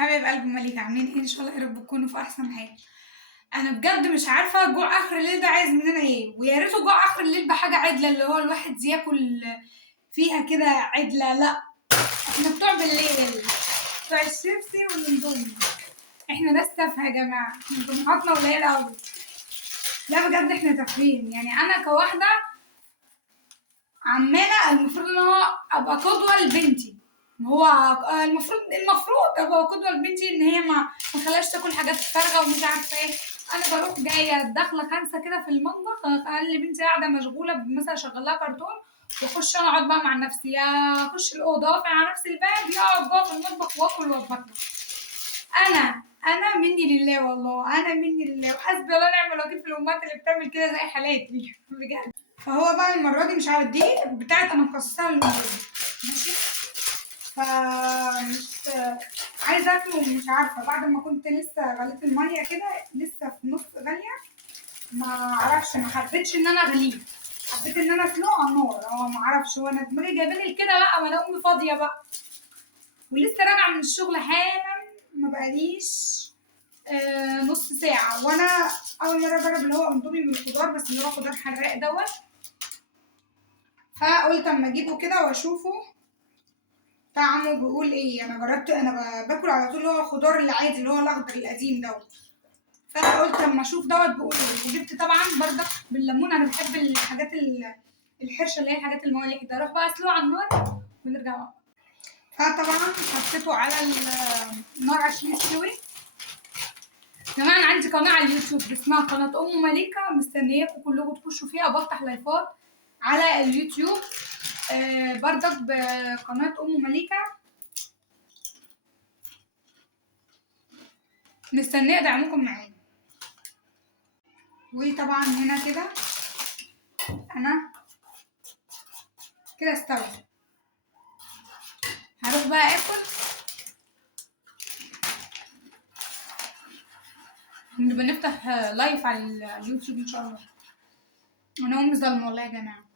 حبايب قلب مليكة، عاملين ايه؟ ان شاء الله يا رب تكونوا في احسن حال. انا بجد مش عارفه جوع اخر الليل ده عايز مننا ايه، ويا ريته جوع اخر الليل بحاجه عدله اللي هو الواحد ياكل فيها كده عدله. لا، احنا بتوع بالليل، بتوع الشيبسي والاندومي. احنا ناس تافهه يا جماعه، احنا طموحاتنا قليله قوي. لا بجد احنا تافهين. يعني انا كواحده عماله المفروض ان هو ابقى قدوه لبنتي. هو المفروض ابقى قدوه لبنتي ان هي ما خلاش تاكل حاجات فارغه ومش عارفه ايه. انا بروح جايه داخله خمسه كده في المطبخ، اخلي بنتي قاعده مشغوله مثلا اشغل لها كرتون، واخش انا اقعد بقى مع نفسي، يا اخش الاوضه واقفل على نفس الباب، يا اقعد جوه في المطبخ واكل واطبخ. انا مني لله والله، انا مني لله، وحسبي الله ونعم الوكيل في الامهات اللي بتعمل كده زي حالاتي بجد. فهو بقى المره دي مش عارف، دي بتاعت انا مخصصاها للمره دي، ماشي. ف مش عايزه اكله ومش عارفه، بعد ما كنت لسه غليت الميه كده لسه في نص غاليه، ما اعرفش، ما حبيتش ان انا اغليه، حبيت ان انا اسلقه على النار. هو ما اعرفش، هو انا دماغي جايباني كده بقى، ما انا امي فاضيه بقى ولسه راجعه من الشغل حالا، ما بقاليش نص ساعه، وانا اول مره اجرب اللي هو اندومي بالخضار، بس اللي هو خضار حراق دوت. فقلت اما اجيبه كده واشوفه طعمه بيقول ايه. انا جربت، انا باكل على طول اللي هو الخضار العادي اللي هو الاخضر القديم دوت، فقلت اما اشوف دوت بيقول ايه. وجبت طبعا بردك بالليمون، انا بحب الحاجات الحرشه اللي هي الحاجات الموالح ده. اروح بقى اسلقه على النار ونرجع بقى. فطبعا حطيته على النار عشان يستوي. كمان انا عندي قناه على اليوتيوب اسمها قناه ام مليكه، مستنياكم كلكم تخشوا فيها، بفتح لايفات على اليوتيوب بردك بقناه ام مليكه. مستنيه دعمكم معايا. وطبعا هنا كده انا كده استوى. هروح بقى اكل، نبقى نفتح لايف على اليوتيوب ان شاء الله. انا امي ظالمه والله يا جماعه.